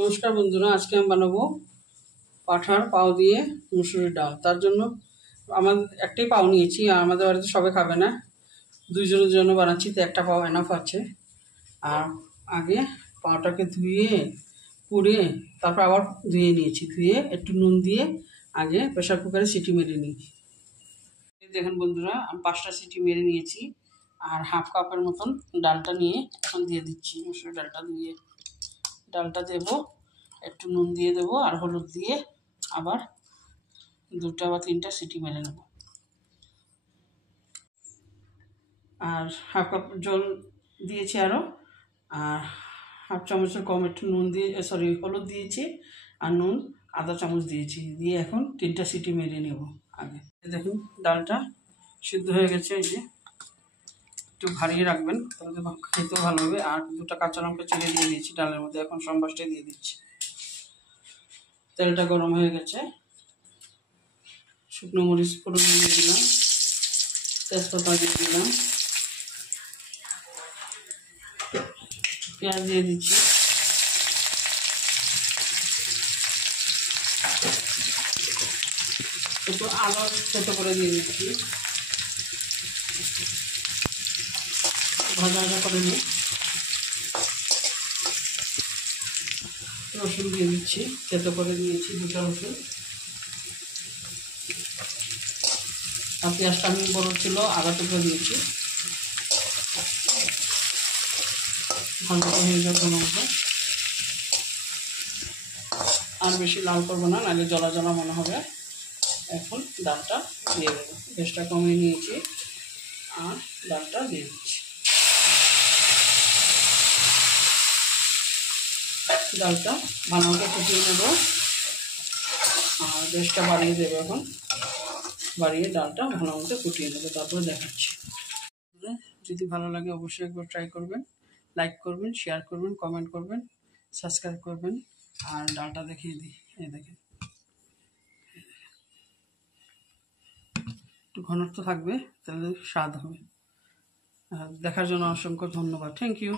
নমস্কার বন্ধুরা, আজকে আমি বানাবো পাঁঠার পাও দিয়ে মুসুরির ডাল। তার জন্য আমার একটাই পাও নিয়েছি, আর আমাদের বাড়িতে সবাই খাবে না, দুইজনের জন্য বানাচ্ছি, তো একটা পাও এনাফ আছে। আর আগে পাওটাকে ধুয়ে পুড়ে তারপর আবার ধুয়ে নিয়েছি, ধুয়ে একটু নুন দিয়ে আগে প্রেশার কুকারে সিটি মেরে নিয়েছি। দেখুন বন্ধুরা, আমি 5টা সিটি মেরে নিয়েছি। আর হাফ কাপের মতন ডালটা নিয়ে এখন দিয়ে দিচ্ছি। মুসুরির ডালটা ধুয়ে ডালটা দেবো, একটু নুন দিয়ে দেবো আর হলুদ দিয়ে আবার 2টা বা 3টা সিটি মেরে নেব। আর হাফ কাপ জল দিয়েছি আরও, আর হাফ চামচের কম একটু নুন দিয়ে হলুদ দিয়েছি, আর নুন আধা চামচ দিয়েছি, দিয়ে এখন 3টা সিটি মেরে নেব। আগে দেখুন ডালটা সিদ্ধ হয়ে গেছে। এই যে একটু ভারিয়ে রাখবেন, তাহলে খেতেও ভালো হবে। আর 2টা কাঁচা লঙ্কা চিড়ে দিয়ে দিয়েছি ডালের মধ্যে, এখন সম্বাসটা দিয়ে দিচ্ছি। তেলটা গরম হয়ে গেছে, শুকনো মরিচ ফোড়ন দিয়ে দিলাম, তেজপাতা দিয়ে দিলাম, পেঁয়াজ দিয়ে দিচ্ছি, একটু আদা ছোটো করে দিয়ে দিচ্ছি, ভাজা ভাজা করে নিই। রসুন দিয়ে দিচ্ছি, থেতো করে দিয়েছি 2টা রসুন। আর পেঁয়াজটা আমি বড় ছিল, আদা টুকরো দিয়েছি। ভালো হয়ে যাবে মতো, আর বেশি লাল করবো না, নাহলে জলা জলা মনে হবে। এখন ডালটা দিয়ে দেবো, গ্যাসটা কমিয়ে নিয়েছি, আর ডালটা দিয়ে দিচ্ছি। ডালটা ভালো মতো ফুটিয়ে নেব, আর গ্যাসটা বাড়িয়ে দেবো। এখন বাড়িয়ে ডালটা ভালো মতো ফুটিয়ে নেবো, তারপরে দেখাচ্ছি। যদি ভালো লাগে অবশ্যই একবার ট্রাই করবেন, লাইক করবেন, শেয়ার করবেন, কমেন্ট করবেন, সাবস্ক্রাইব করবেন। আর ডালটা দেখিয়ে দিই, এই দেখেন একটু ঘনত্ব থাকবে, তাহলে স্বাদ হবে। দেখার জন্য অসংখ্য ধন্যবাদ। Thank you.